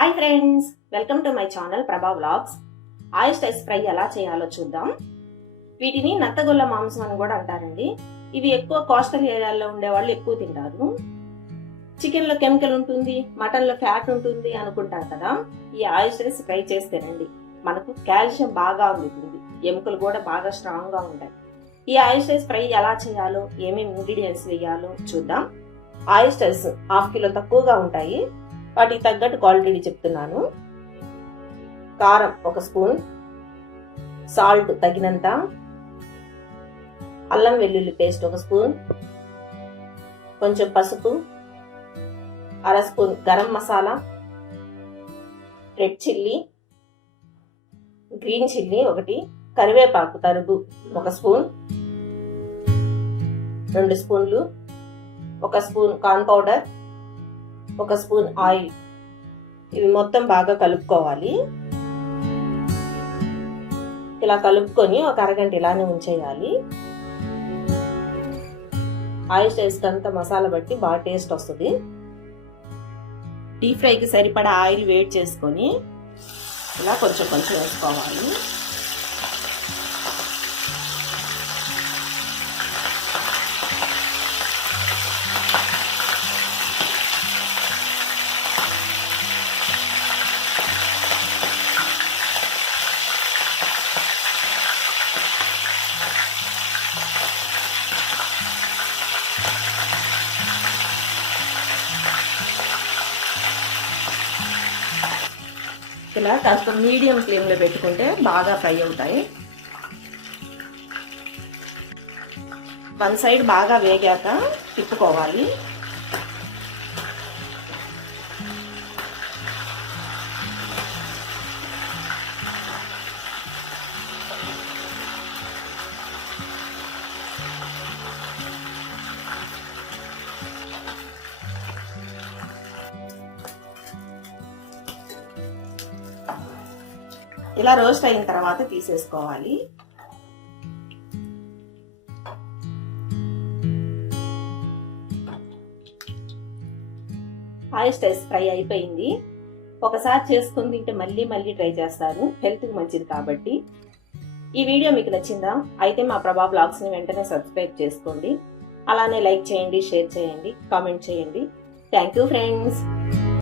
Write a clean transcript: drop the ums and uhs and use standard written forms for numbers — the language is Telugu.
Hi friends, welcome to my channel ప్రభా వ్లాగ్స్. ఆయిస్టర్స్ ఫ్రై ఎలా చేయాలో చూద్దాం. వీటిని నత్తగొల్ల మాంసం అని కూడా అంటారండి. ఇవి ఎక్కువ కోస్టల్ ఏరియాల్లో ఉండేవాళ్ళు ఎక్కువ తింటారు. చికెన్లో కెమికల్ ఉంటుంది, మటన్లో ఫ్యాట్ ఉంటుంది అనుకుంటారు కదా. ఈ ఆయిస్టర్స్ ఫ్రై చేస్తేనండి మనకు కాల్షియం బాగా అందుతుంది, ఎముకలు కూడా బాగా స్ట్రాంగ్గా ఉంటాయి. ఈ ఆయిస్టర్స్ ఫ్రై ఎలా చేయాలో, ఏమేమి ఇంగ్రీడియంట్స్ వేయాలో చూద్దాం. ఆయిస్టర్స్ 1/2 కిలో తక్కువగా ఉంటాయి, వాటికి తగ్గట్టు క్వాలిటీ చెప్తున్నాను. కారం 1 స్పూన్, సాల్ట్ తగినంత, అల్లం వెల్లుల్లి పేస్ట్ 1 స్పూన్, కొంచెం పసుపు, 1/2 spoon garam masala, red chilli, green chilli 1, కరివేపాకు తరుగు 1 స్పూన్, 2 స్పూన్లు, 1 spoon corn powder, 1 spoon oil. ఇవి మొత్తం బాగా కలుపుకోవాలి. ఇలా కలుపుకొని ఒక అరగంట ఇలానే ఉంచేయాలి. ఆయిస్టర్స్ అంతా మసాలా బట్టి బాగా టేస్ట్ వస్తుంది. డీప్ ఫ్రైకి సరిపడా ఆయిల్ వేడి చేసుకొని ఇలా కొంచెం కొంచెం వేసుకోవాలి. ఇలా కాస్త మీడియం ఫ్లేమ్లో పెట్టుకుంటే బాగా ఫ్రై అవుతాయి. 1 సైడ్ బాగా వేగాక తిప్పుకోవాలి. ఇలా రోస్ట్ అయిన తర్వాత తీసేసుకోవాలి. ఆయిస్టర్స్ ఫ్రై అయిపోయింది. ఒకసారి చేసుకుని తింటే మళ్ళీ మళ్ళీ ట్రై చేస్తారు, హెల్త్కి మంచిది కాబట్టి. ఈ వీడియో మీకు నచ్చిందా? అయితే మా ప్రభా బ్లాగ్స్ని వెంటనే సబ్స్క్రైబ్ చేసుకోండి. అలానే లైక్ చేయండి, షేర్ చేయండి, కామెంట్ చేయండి. Thank you friends.